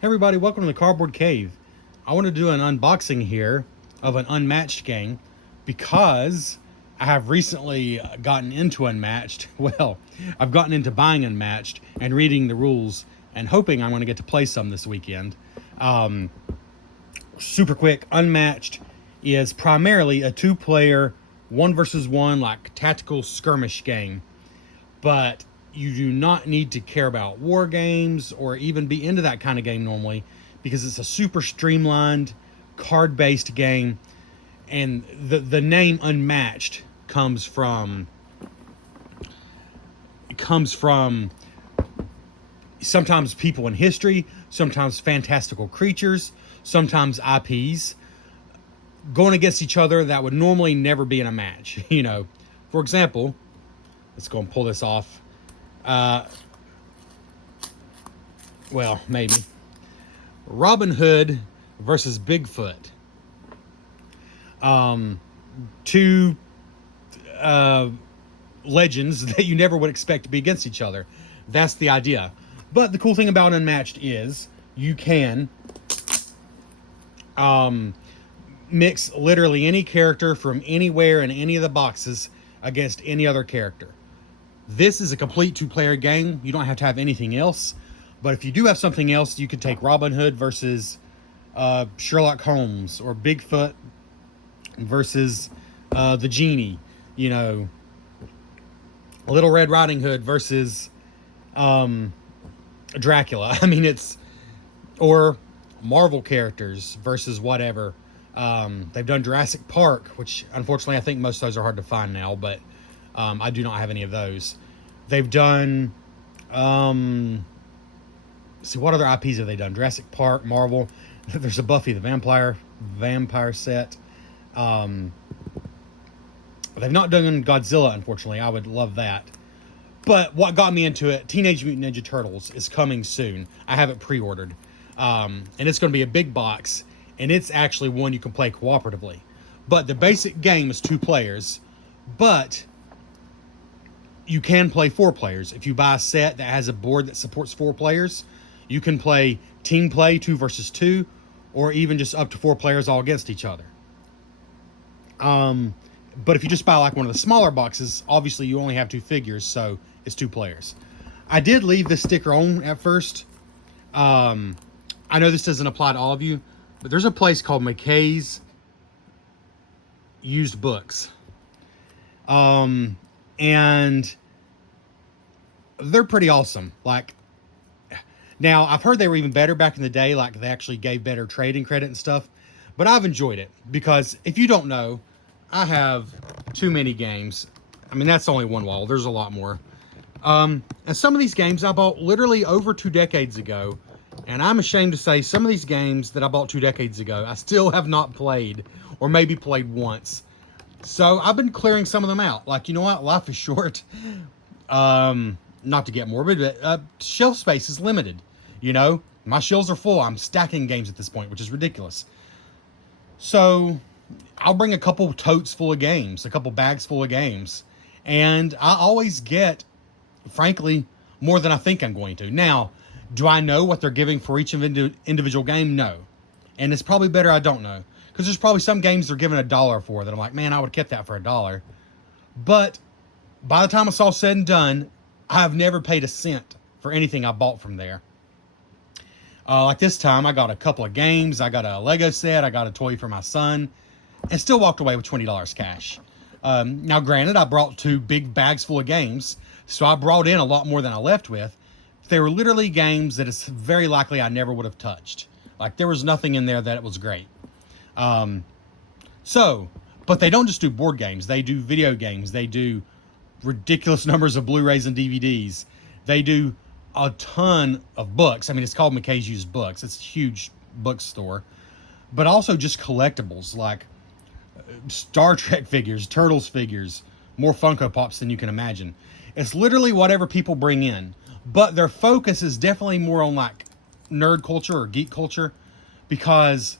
Hey everybody, welcome to the Cardboard Cave. I want to do an unboxing here of an Unmatched game because I have recently gotten into Unmatched. Well, I've gotten into buying Unmatched and reading the rules and hoping I'm going to get to play some this weekend. Super quick, Unmatched is primarily a two-player, one versus one, like tactical skirmish game. But you do not need to care about war games or even be into that kind of game normally, because it's a super streamlined card-based game. And the name Unmatched comes from sometimes people in history, sometimes fantastical creatures, sometimes IPs going against each other that would normally never be in a match. For example, let's go and pull this off. Well, maybe. Robin Hood versus Bigfoot. Two legends that you never would expect to be against each other. That's the idea. But the cool thing about Unmatched is you can mix literally any character from anywhere in any of the boxes against any other character. This is a complete two-player game. You don't have to have anything else. But if you do have something else, you could take Robin Hood versus Sherlock Holmes, or Bigfoot versus the Genie. Little Red Riding Hood versus Dracula. Or Marvel characters versus whatever. They've done Jurassic Park, which unfortunately I think most of those are hard to find now, but I do not have any of those. They've done, what other IPs have they done? Jurassic Park, Marvel. There's a Buffy the Vampire set. They've not done Godzilla, unfortunately. I would love that. But what got me into it, Teenage Mutant Ninja Turtles is coming soon. I have it pre-ordered. And it's going to be a big box. And it's actually one you can play cooperatively. But the basic game is 2 players. But you can play 4 players. If you buy a set that has a board that supports 4 players, you can play team play 2 versus 2, or even just up to 4 players all against each other. But if you just buy like one of the smaller boxes, obviously you only have 2 figures, so it's 2 players. I did leave this sticker on at first. I know this doesn't apply to all of you, but there's a place called McKay's Used Books. And they're pretty awesome. Now I've heard they were even better back in the day. Like, they actually gave better trading credit and stuff, but I've enjoyed it because if you don't know, I have too many games. That's only one wall. There's a lot more. And some of these games I bought literally over 2 decades ago. And I'm ashamed to say some of these games that I bought 2 decades ago, I still have not played, or maybe played once. So I've been clearing some of them out. You know what? Life is short. Not to get morbid, but shelf space is limited. My shelves are full. I'm stacking games at this point, which is ridiculous. So I'll bring a couple totes full of games, a couple bags full of games. And I always get, frankly, more than I think I'm going to. Now, do I know what they're giving for each individual game? No. And it's probably better I don't know. Because there's probably some games they're giving $1 for that I'm like, man, I would have kept that for $1. But by the time it's all said and done, I've never paid a cent for anything I bought from there. Like this time, I got a couple of games. I got a Lego set. I got a toy for my son. And still walked away with $20 cash. Now, granted, I brought 2 big bags full of games. So I brought in a lot more than I left with. They were literally games that it's very likely I never would have touched. There was nothing in there that was great. But they don't just do board games. They do video games. They do ridiculous numbers of Blu-rays and DVDs. They do a ton of books. It's called McKay's Used Books. It's a huge bookstore. But also just collectibles, like Star Trek figures, Turtles figures, more Funko Pops than you can imagine. It's literally whatever people bring in. But their focus is definitely more on nerd culture or geek culture, because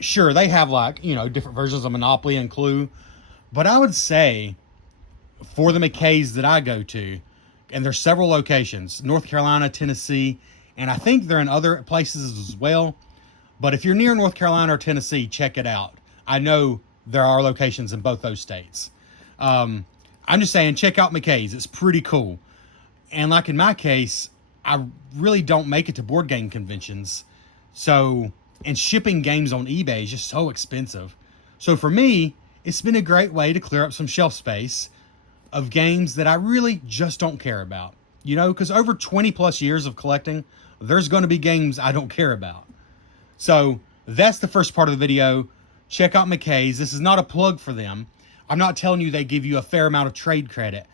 sure, they have different versions of Monopoly and Clue, but I would say for the McKay's that I go to, and there's several locations, North Carolina, Tennessee, and I think they're in other places as well. But if you're near North Carolina or Tennessee, check it out. I know there are locations in both those states. I'm just saying, check out McKay's. It's pretty cool. And like in my case, I really don't make it to board game conventions. So, and shipping games on eBay is just so expensive. So for me, it's been a great way to clear up some shelf space of games that I really just don't care about. You know, because over 20 plus years of collecting, there's going to be games I don't care about. So that's the first part of the video. Check out McKay's. This is not a plug for them. I'm not telling you they give you a fair amount of trade credit.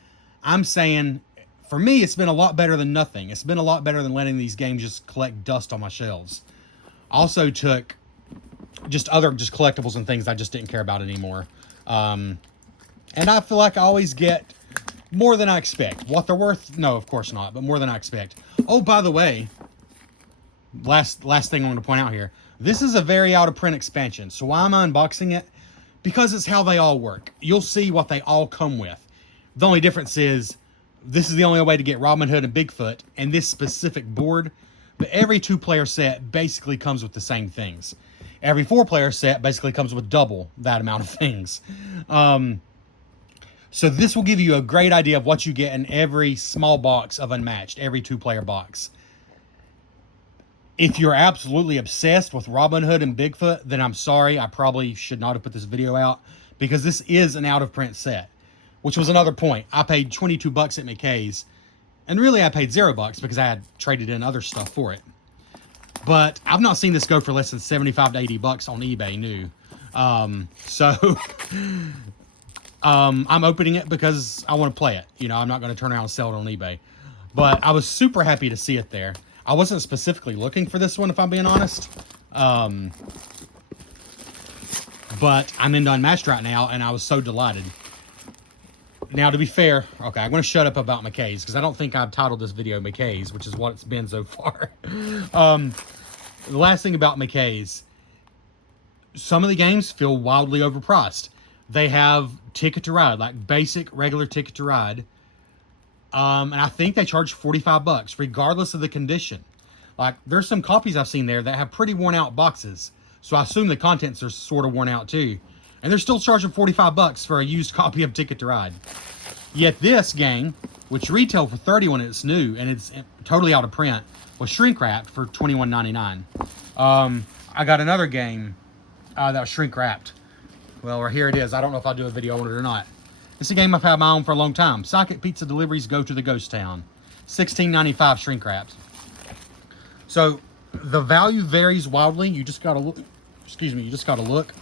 I'm saying, for me, it's been a lot better than nothing. It's been a lot better than letting these games just collect dust on my shelves. Also took just other collectibles and things I just didn't care about anymore. And I feel like I always get more than I expect. What they're worth? No, of course not, but more than I expect. Oh, by the way, last thing I want to point out here. This is a very out of print expansion. So why am I unboxing it? Because it's how they all work. You'll see what they all come with. The only difference is this is the only way to get Robin Hood and Bigfoot and this specific board. But every 2-player set basically comes with the same things. Every 4-player set basically comes with double that amount of things. So this will give you a great idea of what you get in every small box of Unmatched, every 2-player box. If you're absolutely obsessed with Robin Hood and Bigfoot, then I'm sorry, I probably should not have put this video out, because this is an out-of-print set, which was another point. I paid 22 bucks at McKay's, and really I paid $0 because I had traded in other stuff for it. But I've not seen this go for less than 75 to 80 bucks on eBay new. I'm opening it because I want to play it. You know, I'm not going to turn around and sell it on eBay. But I was super happy to see it there. I wasn't specifically looking for this one, if I'm being honest. But I'm into Unmatched right now, and I was so delighted. Now, to be fair, okay, I'm going to shut up about McKay's, because I don't think I've titled this video McKay's, which is what it's been so far. The last thing about McKay's, some of the games feel wildly overpriced. They have Ticket to Ride, like basic, regular Ticket to Ride. And I think they charge 45 bucks, regardless of the condition. Like, there's some copies I've seen there that have pretty worn out boxes. So I assume the contents are sort of worn out too. And they're still charging 45 bucks for a used copy of Ticket to Ride. Yet this game, which retail for 30 when it's new, and it's totally out of print, was shrink wrapped for $21.99. I got another game that was shrink wrapped. Well, right here it is. I don't know if I'll do a video on it or not. It's a game I've had my own for a long time. Psychic Pizza Deliveries Go to the Ghost Town. $16.95 shrink wrapped. So the value varies wildly. You just gotta look. Excuse me. You just gotta look.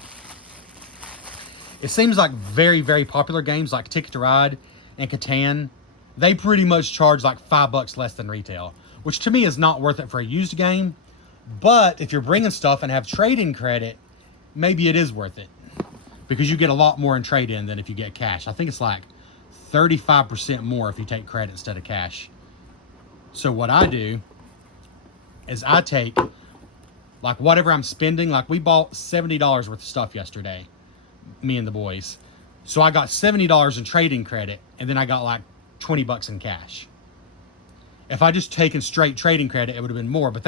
It seems like very, very popular games like Ticket to Ride and Catan, they pretty much charge like $5 less than retail, which to me is not worth it for a used game. But if you're bringing stuff and have trade-in credit, maybe it is worth it, because you get a lot more in trade-in than if you get cash. I think it's like 35% more if you take credit instead of cash. So what I do is I take like whatever I'm spending. Like, we bought $70 worth of stuff yesterday, me and the boys. So I got $70 in trading credit, and then I got like 20 bucks in cash. If I just taken straight trading credit, it would have been more, but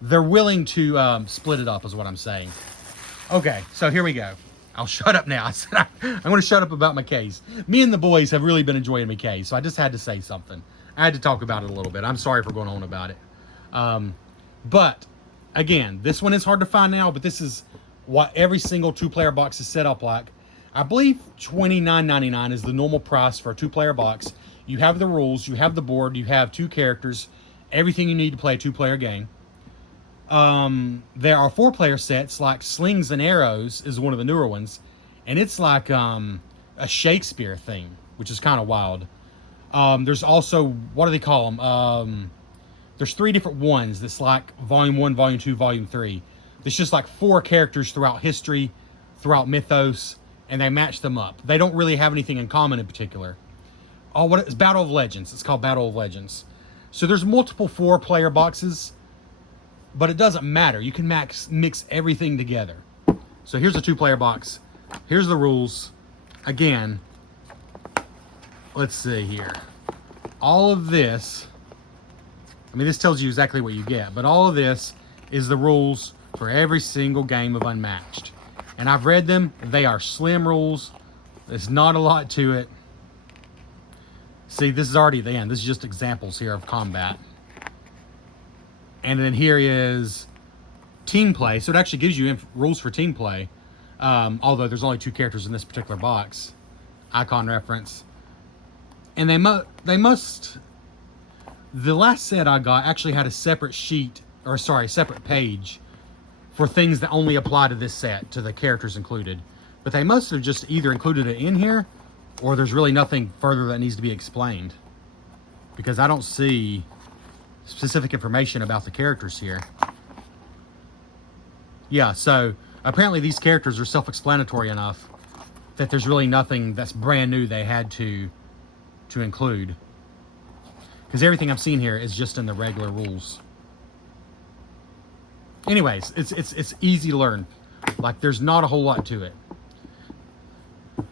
they're willing to split it up, is what I'm saying. Okay, so here we go. I'll shut up now. I said I'm going to shut up about McKay's. Me and the boys have really been enjoying McKay's, so I just had to say something. I had to talk about it a little bit. I'm sorry for going on about it. But again, this one is hard to find now, but this is what every single 2-player box is set up like. I believe $29.99 is the normal price for a 2-player box. You have the rules, you have the board, you have 2 characters, everything you need to play a 2-player game. There are 4-player sets, like Slings and Arrows is one of the newer ones, and it's like a Shakespeare thing, which is kind of wild. There's also, what do they call them? There's 3 different ones that's like Volume 1, Volume 2, Volume 3. There's just like 4 characters throughout history, throughout mythos, and they match them up. They don't really have anything in common in particular. Oh, what is Battle of Legends? It's called Battle of Legends. So there's multiple 4-player boxes, but it doesn't matter. You can mix everything together. So here's a 2-player box. Here's the rules. Again, let's see here. All of this I mean, this tells you exactly what you get, but all of this is the rules for every single game of Unmatched. And I've read them. They are slim rules. There's not a lot to it. See, this is already the end. This is just examples here of combat. And then here is team play. So it actually gives you rules for team play. Although there's only 2 characters in this particular box. Icon reference. And they must... The last set I got actually had a separate sheet, or sorry, separate page for things that only apply to this set, to the characters included. But they must have just either included it in here, or there's really nothing further that needs to be explained. Because I don't see specific information about the characters here. Yeah, so apparently these characters are self-explanatory enough that there's really nothing that's brand new they had to include. Because everything I'm seeing here is just in the regular rules. Anyways, it's easy to learn. Like, there's not a whole lot to it.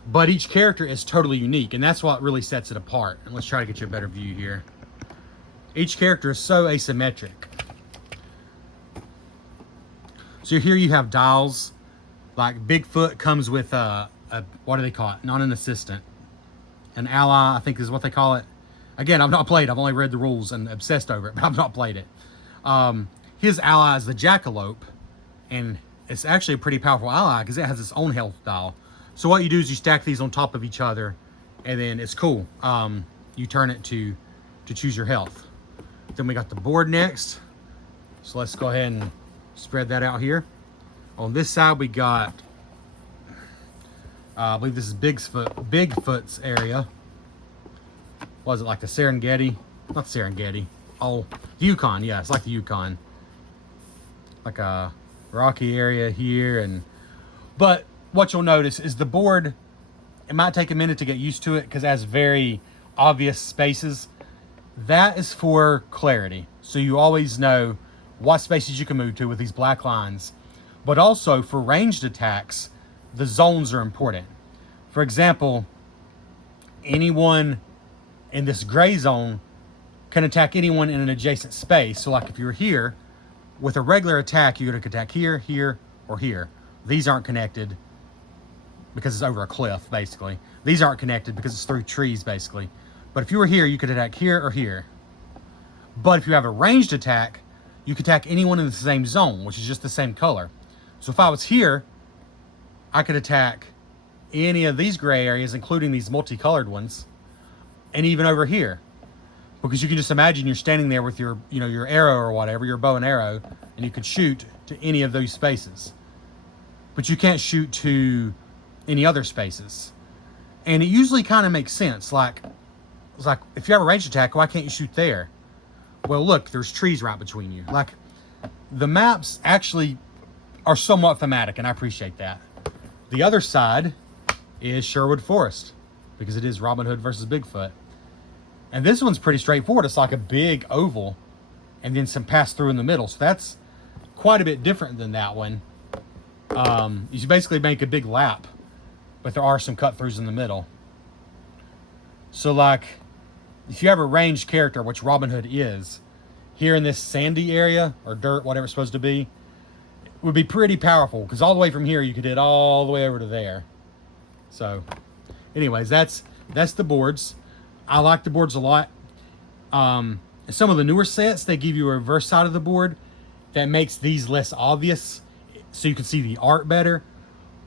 But each character is totally unique, and that's what really sets it apart. And let's try to get you a better view here. Each character is so asymmetric. So here you have dials. Like, Bigfoot comes with a what do they call it? Not an assistant. An ally, I think is what they call it. Again, I've not played. I've only read the rules and obsessed over it, but I've not played it. His ally is the jackalope, and it's actually a pretty powerful ally because it has its own health dial. So what you do is you stack these on top of each other, and then it's cool. You turn it to choose your health. Then we got the board next. So let's go ahead and spread that out here. On this side, we got, I believe this is Bigfoot's area. Was it like the Serengeti? Not Serengeti. Oh, the Yukon. Yeah, it's like the Yukon. Like a rocky area here. But what you'll notice is the board, it might take a minute to get used to it because it has very obvious spaces. That is for clarity. So you always know what spaces you can move to with these black lines. But also for ranged attacks, the zones are important. For example, anyone in this gray zone can attack anyone in an adjacent space. So like if you're here, with a regular attack, you could attack here, here, or here. These aren't connected because it's over a cliff, basically. These aren't connected because it's through trees, basically. But if you were here, you could attack here or here. But if you have a ranged attack, you could attack anyone in the same zone, which is just the same color. So if I was here, I could attack any of these gray areas, including these multicolored ones, and even over here. Because you can just imagine you're standing there with your, your arrow or whatever, your bow and arrow, and you could shoot to any of those spaces. But you can't shoot to any other spaces. And it usually kind of makes sense. It's like, if you have a ranged attack, why can't you shoot there? Well, look, there's trees right between you. Like, the maps actually are somewhat thematic, and I appreciate that. The other side is Sherwood Forest, because it is Robin Hood versus Bigfoot. And this one's pretty straightforward. It's like a big oval and then some pass through in the middle. So that's quite a bit different than that one. You basically make a big lap, but there are some cut throughs in the middle. So like, if you have a ranged character, which Robin Hood is, here in this sandy area, or dirt, whatever it's supposed to be, it would be pretty powerful, because all the way from here, you could hit all the way over to there. So, anyways, that's the boards. I like the boards a lot. Some of the newer sets, they give you a reverse side of the board that makes these less obvious, so you can see the art better.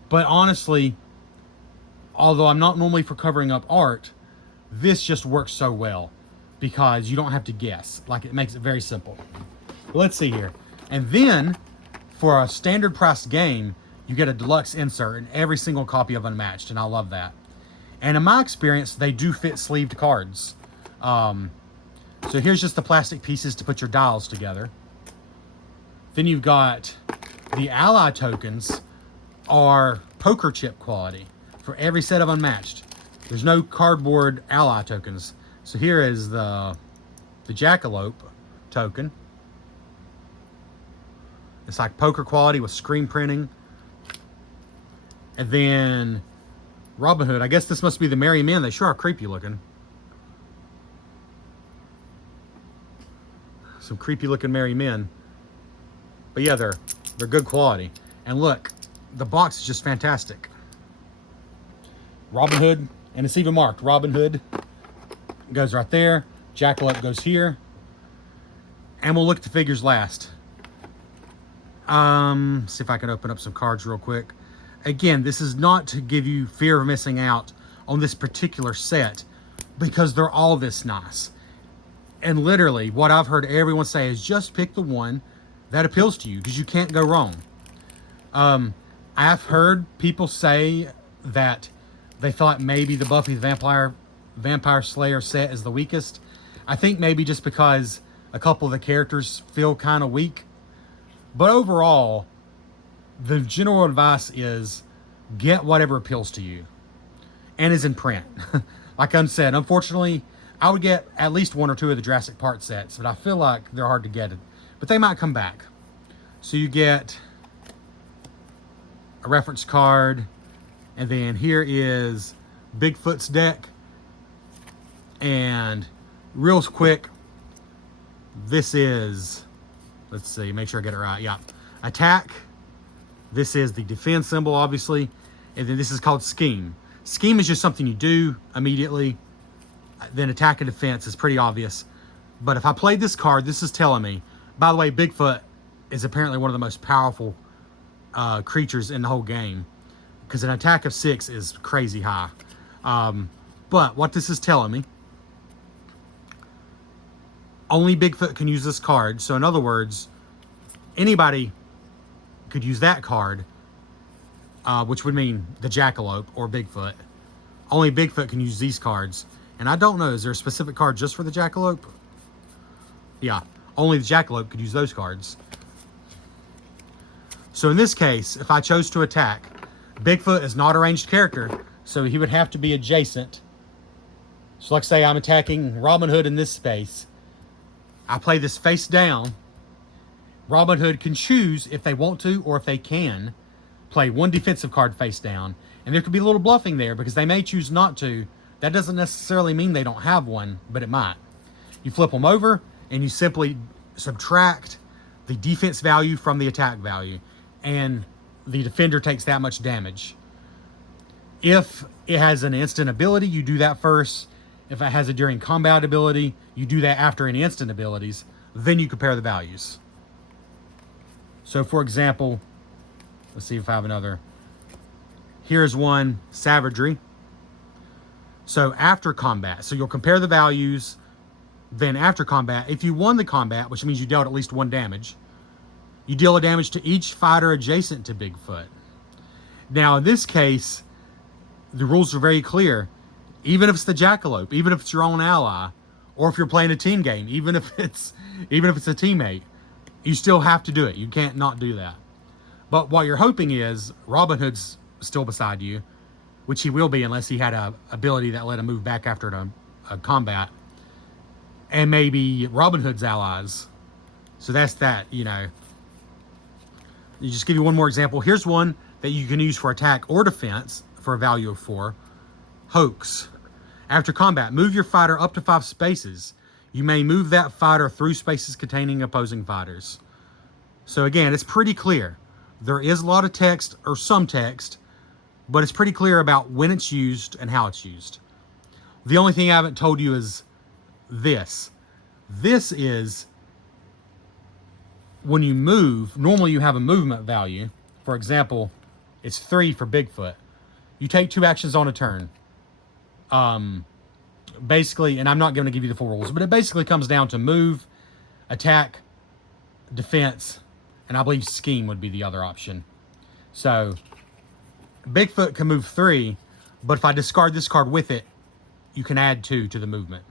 But honestly, although I'm not normally for covering up art, this just works so well because you don't have to guess. Like, it makes it very simple. Let's see here. And then, for a standard priced game, you get a deluxe insert in every single copy of Unmatched, and I love that. And in my experience, they do fit sleeved cards. So here's just the plastic pieces to put your dials together. Then you've got the ally tokens are poker chip quality for every set of Unmatched. There's no cardboard ally tokens. So here is the jackalope token. It's like poker quality with screen printing. And then Robin Hood. I guess this must be the Merry Men. They sure are creepy looking. some creepy looking merry men. But yeah, they're good quality. And look, the box is just fantastic. Robin Hood, and it's even marked. Robin Hood goes right there. Jackalope goes here. And we'll look at the figures last. See if I can open up some cards real quick. Again, this is not to give you fear of missing out on this particular set, because they're all this nice. And literally, what I've heard everyone say is just pick the one that appeals to you, because you can't go wrong. I've heard people say that they thought maybe the Buffy the Vampire Slayer set is the weakest. I think maybe just because a couple of the characters feel kind of weak. But overall, the general advice is get whatever appeals to you and is in print. Like I said, unfortunately, I would get at least one or two of the Jurassic Park sets, but I feel like they're hard to get. But they might come back. So you get a reference card, and then here is Bigfoot's deck. And real quick, this is, let's see, make sure I get it right. Yeah, attack. This is the defense symbol, obviously. And then this is called scheme. Scheme is just something you do immediately. Then attack and defense is pretty obvious. But if I played this card, this is telling me, by the way, Bigfoot is apparently one of the most powerful creatures in the whole game, because an attack of 6 is crazy high. But what this is telling me, only Bigfoot can use this card. So in other words, anybody could use that card, which would mean the Jackalope or Bigfoot. Only Bigfoot can use these cards. And I don't know, is there a specific card just for the Jackalope? Yeah, only the Jackalope could use those cards. So in this case, if I chose to attack, Bigfoot is not a ranged character, so he would have to be adjacent. So let's say I'm attacking Robin Hood in this space. I play this face down. Robin Hood can choose if they want to or if they can play one defensive card face down. And there could be a little bluffing there because they may choose not to. That doesn't necessarily mean they don't have one, but it might. You flip them over and you simply subtract the defense value from the attack value. And the defender takes that much damage. If it has an instant ability, you do that first. If it has a during combat ability, you do that after any instant abilities. Then you compare the values. So for example, let's see if I have another. Here's one, Savagery. So after combat, so you'll compare the values. Then after combat, if you won the combat, which means you dealt at least 1 damage, you deal a damage to each fighter adjacent to Bigfoot. Now in this case, the rules are very clear. Even if it's the Jackalope, even if it's your own ally, or if you're playing a team game, even if it's a teammate, you still have to do it. You can't not do that. But what you're hoping is Robin Hood's still beside you, which he will be unless he had a ability that let him move back after a combat, and maybe Robin Hood's allies. So that's that, you know. You just give you one more example. Here's one that you can use for attack or defense for a value of 4. Hoax. After combat, move your fighter up to 5 spaces. You may move that fighter through spaces containing opposing fighters. So again, it's pretty clear. There is a lot of text, or some text, but it's pretty clear about when it's used and how it's used. The only thing I haven't told you is this. This is when you move, normally you have a movement value. For example, it's 3 for Bigfoot. You take 2 actions on a turn. Basically, and I'm not going to give you the full rules, but it basically comes down to move, attack, defense, and I believe scheme would be the other option. So Bigfoot can move 3, but if I discard this card with it, you can add 2 to the movement.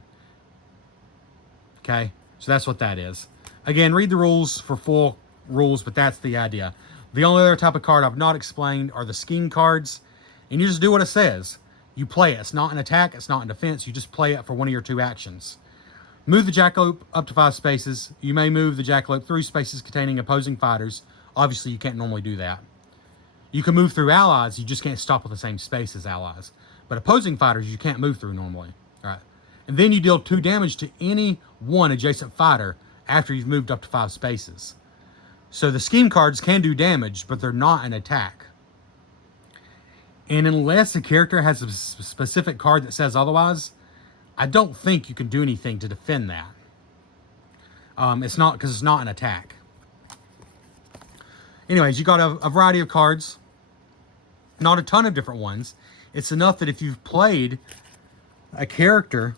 Okay, so that's what that is. Again, read the rules for full rules, but that's the idea. The only other type of card I've not explained are the scheme cards, and you just do what it says. You play it. It's not an attack. It's not in defense. You just play it for one of your 2 actions. Move the Jackalope up to 5 spaces. You may move the Jackalope through spaces containing opposing fighters. Obviously, you can't normally do that. You can move through allies. You just can't stop with the same space as allies. But opposing fighters, you can't move through normally. All right. And then you deal 2 damage to any one adjacent fighter after you've moved up to 5 spaces. So the scheme cards can do damage, but they're not an attack. And unless the character has a specific card that says otherwise, I don't think you can do anything to defend that. It's not, because it's not an attack. Anyways, you got a variety of cards. Not a ton of different ones. It's enough that if you've played a character,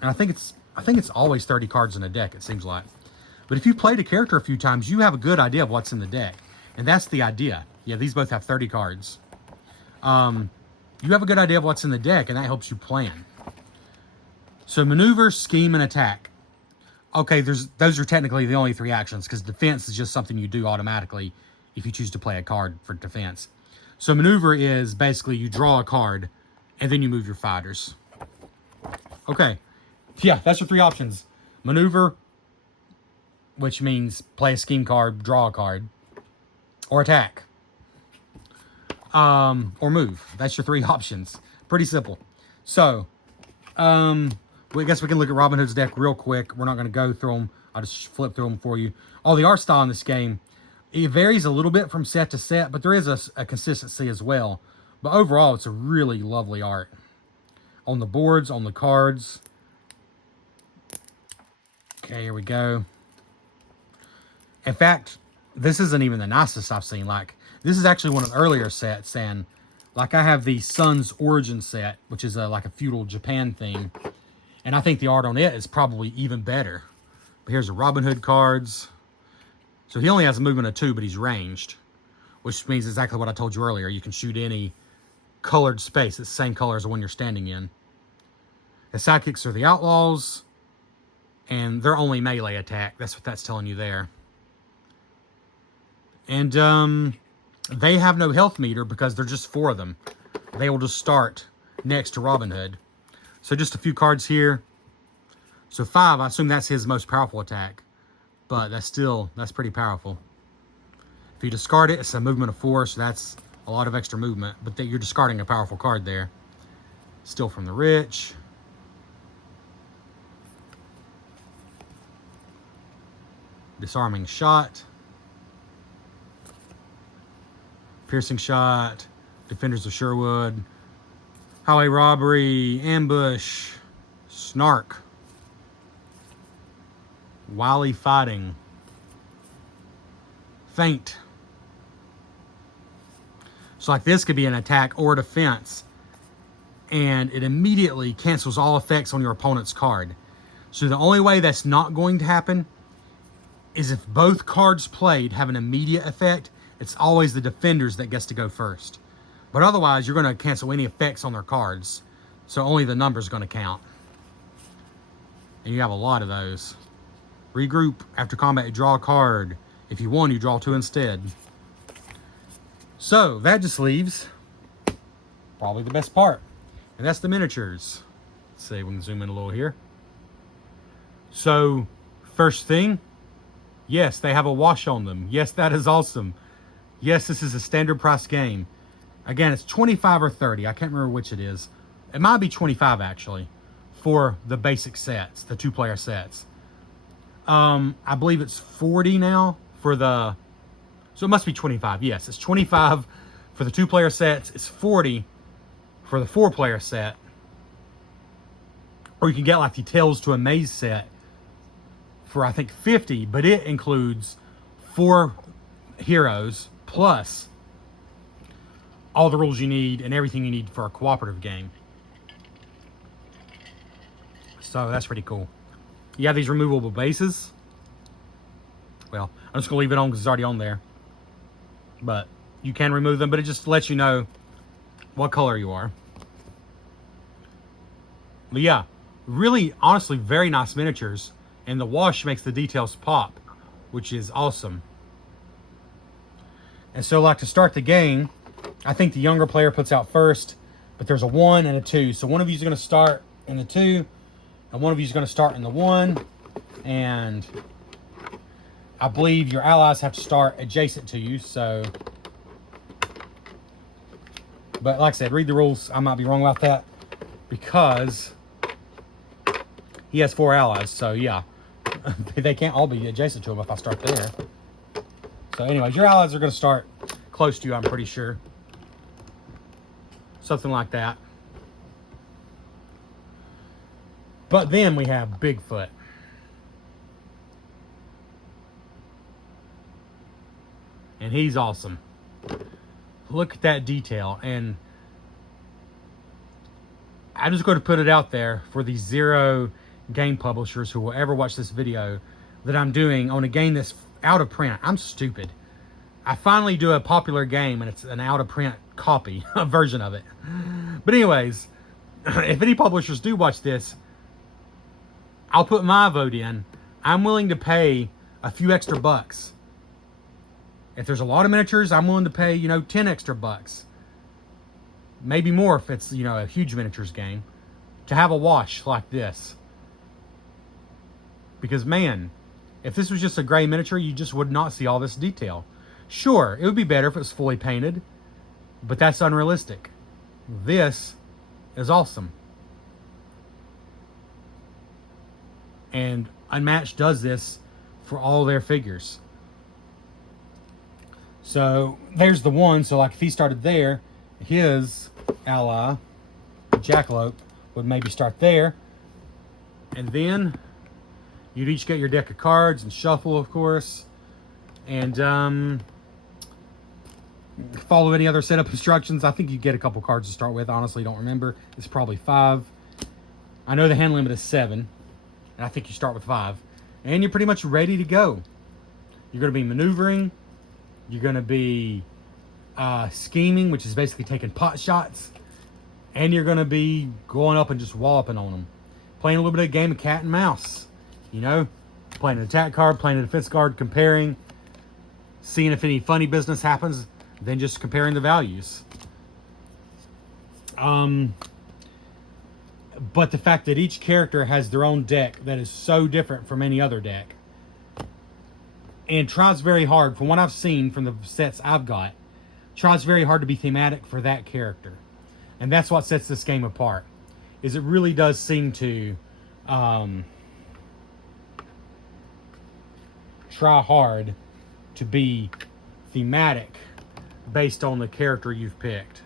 and I think it's always 30 cards in a deck, it seems like. But if you've played a character a few times, you have a good idea of what's in the deck. And that's the idea. Yeah, these both have 30 cards. You have a good idea of what's in the deck, and that helps you plan. So maneuver, scheme, and attack. Okay, those are technically the only 3 actions, because defense is just something you do automatically if you choose to play a card for defense. So maneuver is basically you draw a card, and then you move your fighters. Okay, yeah, that's your 3 options. Maneuver, which means play a scheme card, draw a card, or attack. Or move. That's your 3 options. Pretty simple. So, I guess we can look at Robin Hood's deck real quick. We're not going to go through them. I'll just flip through them for you. Oh, the art style in this game, it varies a little bit from set to set, but there is a consistency as well. But overall, it's a really lovely art. On the boards, on the cards. Okay, here we go. In fact, this isn't even the nicest I've seen. Like, this is actually one of the earlier sets, and like I have the Sun's Origin set, which is like a feudal Japan theme, and I think the art on it is probably even better. But here's the Robin Hood cards. So he only has a movement of 2, but he's ranged, which means exactly what I told you earlier. You can shoot any colored space. It's the same color as the one you're standing in. The sidekicks are the outlaws, and they're only melee attack. That's what that's telling you there. And they have no health meter because they're just 4 of them. They will just start next to Robin Hood. So just a few cards here. So 5, I assume that's his most powerful attack. But that's pretty powerful. If you discard it, it's a movement of 4, so that's a lot of extra movement. But you're discarding a powerful card there. Steal from the Rich. Disarming Shot. Piercing Shot, Defenders of Sherwood, Highway Robbery, Ambush, Snark, Wily Fighting, Feint. So like this could be an attack or defense, and it immediately cancels all effects on your opponent's card. So the only way that's not going to happen is if both cards played have an immediate effect. It's always the defenders that gets to go first. But otherwise, you're going to cancel any effects on their cards. So only the number's going to count. And you have a lot of those. Regroup. After combat, you draw a card. If you won, you draw 2 instead. So, that just leaves probably the best part. And that's the miniatures. Let's see if we can zoom in a little here. So, first thing. Yes, they have a wash on them. Yes, that is awesome. Yes, this is a standard price game. Again, it's 25 or 30. I can't remember which it is. It might be 25 actually for the basic sets, the 2-player sets. I believe it's 40 now for the... So it must be 25. Yes, it's 25 for the 2-player sets. It's 40 for the 4-player set. Or you can get like the Tales to Amaze set for I think 50, but it includes 4 heroes plus all the rules you need and everything you need for a cooperative game. So that's pretty cool. You have these removable bases. Well, I'm just gonna leave it on because it's already on there. But you can remove them, but it just lets you know what color you are. But yeah, really, honestly, very nice miniatures. And the wash makes the details pop, which is awesome. And so, like, to start the game, I think the younger player puts out first, but there's a 1 and a 2. So one of you is going to start in the 2, and one of you is going to start in the 1. And I believe your allies have to start adjacent to you, so... But like I said, read the rules. I might be wrong about that, because he has 4 allies, so yeah. They can't all be adjacent to them if I start there. So anyways, your allies are going to start close to you, I'm pretty sure. Something like that. But then we have Bigfoot. And he's awesome. Look at that detail. And I'm just going to put it out there for the 0 game publishers who will ever watch this video that I'm doing on a game that's out of print. I'm stupid. I finally do a popular game and it's an out of print copy, a version of it. But anyways, if any publishers do watch this, I'll put my vote in. I'm willing to pay a few extra bucks. If there's a lot of miniatures, I'm willing to pay, 10 extra bucks. Maybe more if it's, a huge miniatures game. To have a wash like this. Because, man, if this was just a gray miniature, you just would not see all this detail. Sure, it would be better if it was fully painted. But that's unrealistic. This is awesome. And Unmatched does this for all their figures. So there's the one. So like if he started there, his ally, Jackalope, would maybe start there. And then you'd each get your deck of cards and shuffle, of course. And follow any other setup instructions. I think you get a couple cards to start with. Honestly, don't remember. It's probably 5. I know the hand limit is 7. And I think you start with 5. And you're pretty much ready to go. You're going to be maneuvering. You're going to be scheming, which is basically taking pot shots. And you're going to be going up and just walloping on them. Playing a little bit of a game of cat and mouse. Playing an attack card, playing a defense card, comparing. Seeing if any funny business happens. Then just comparing the values. But the fact that each character has their own deck that is so different from any other deck. And tries very hard, from what I've seen from the sets I've got, tries very hard to be thematic for that character. And that's what sets this game apart. Is it really does seem to try hard to be thematic based on the character you've picked.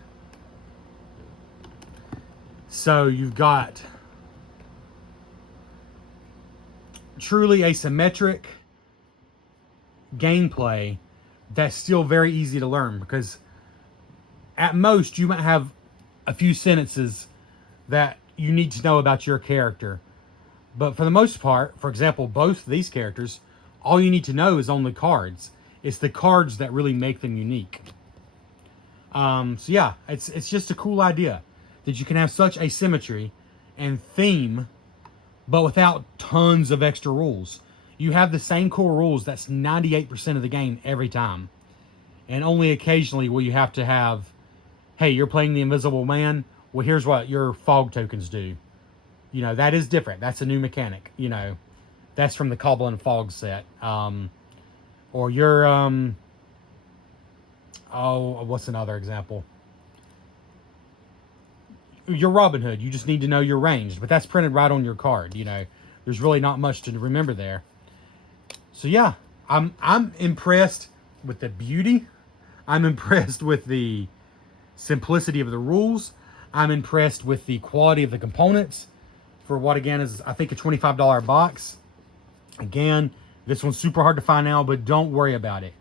So you've got truly asymmetric gameplay that's still very easy to learn, because at most you might have a few sentences that you need to know about your character. But for the most part, for example, both these characters, all you need to know is on the cards. It's the cards that really make them unique. So yeah, it's just a cool idea that you can have such asymmetry and theme, but without tons of extra rules. You have the same core rules. That's 98% of the game every time. And only occasionally will you have to have, hey, you're playing the Invisible Man. Well, here's what your fog tokens do. That is different. That's a new mechanic. That's from the Cobble and Fog set. Or your, what's another example? Your Robin Hood. You just need to know your range. But that's printed right on your card. There's really not much to remember there. So yeah, I'm impressed with the beauty. I'm impressed with the simplicity of the rules. I'm impressed with the quality of the components for what, again, is, I think, a $25 box. Again, this one's super hard to find now, but don't worry about it.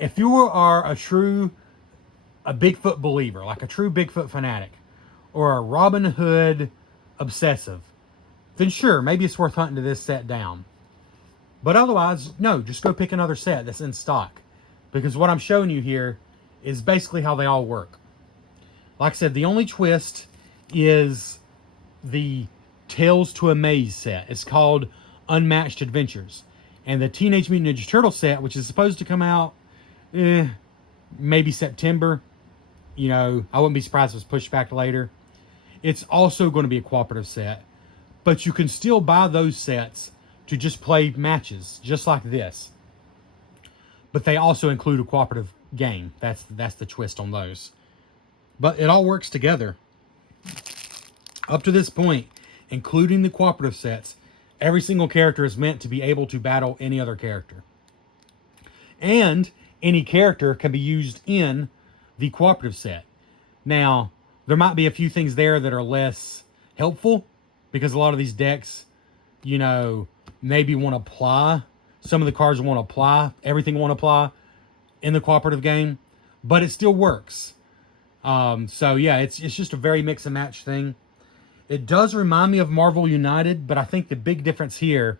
If you are a Bigfoot believer, like a true Bigfoot fanatic, or a Robin Hood obsessive, then sure, maybe it's worth hunting this set down. But otherwise, no, just go pick another set that's in stock. Because what I'm showing you here is basically how they all work. Like I said, the only twist is the Tales to Amaze set. It's called Unmatched Adventures. And the Teenage Mutant Ninja Turtle set, which is supposed to come out maybe September. I wouldn't be surprised if it's pushed back later. It's also going to be a cooperative set. But you can still buy those sets to just play matches, just like this. But they also include a cooperative game. That's the twist on those. But it all works together. Up to this point, including the cooperative sets, Every single character is meant to be able to battle any other character. And any character can be used in the cooperative set. Now, there might be a few things there that are less helpful because a lot of these decks, you know, maybe want to apply. Some of the cards want to apply. Everything want to apply in the cooperative game. But it still works. So, yeah, it's just a very mix and match thing. It does remind me of Marvel United, but I think the big difference here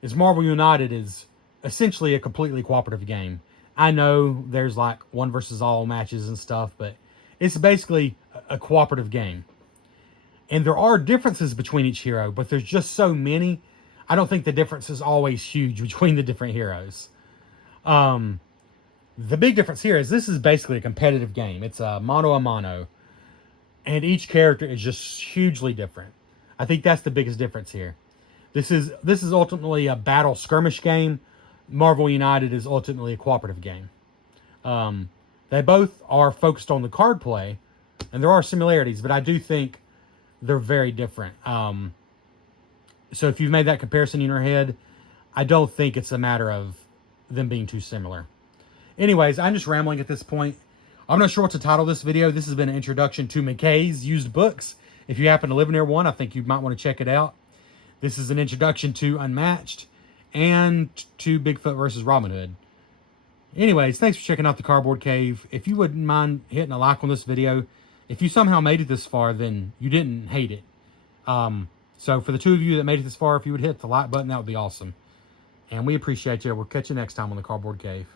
is Marvel United is essentially a completely cooperative game. I know there's like one versus all matches and stuff, but it's basically a cooperative game. And there are differences between each hero, but there's just so many. I don't think the difference is always huge between the different heroes. The big difference here is this is basically a competitive game. It's a mano. And each character is just hugely different. I think that's the biggest difference here. This is ultimately a battle skirmish game. Marvel United is ultimately a cooperative game. They both are focused on the card play, and there are similarities, but I do think they're very different. So if you've made that comparison in your head, I don't think it's a matter of them being too similar. Anyways, I'm just rambling at this point. I'm not sure what to title this video. This has been an introduction to McKay's used books. If you happen to live near one, I think you might want to check it out. This is an introduction to Unmatched and to Bigfoot versus Robin Hood. Anyways, thanks for checking out the Cardboard Cave. If you wouldn't mind hitting a like on this video, if you somehow made it this far, then you didn't hate it. So for the two of you that made it this far, if you would hit the like button, that would be awesome. And we appreciate you. We'll catch you next time on the Cardboard Cave.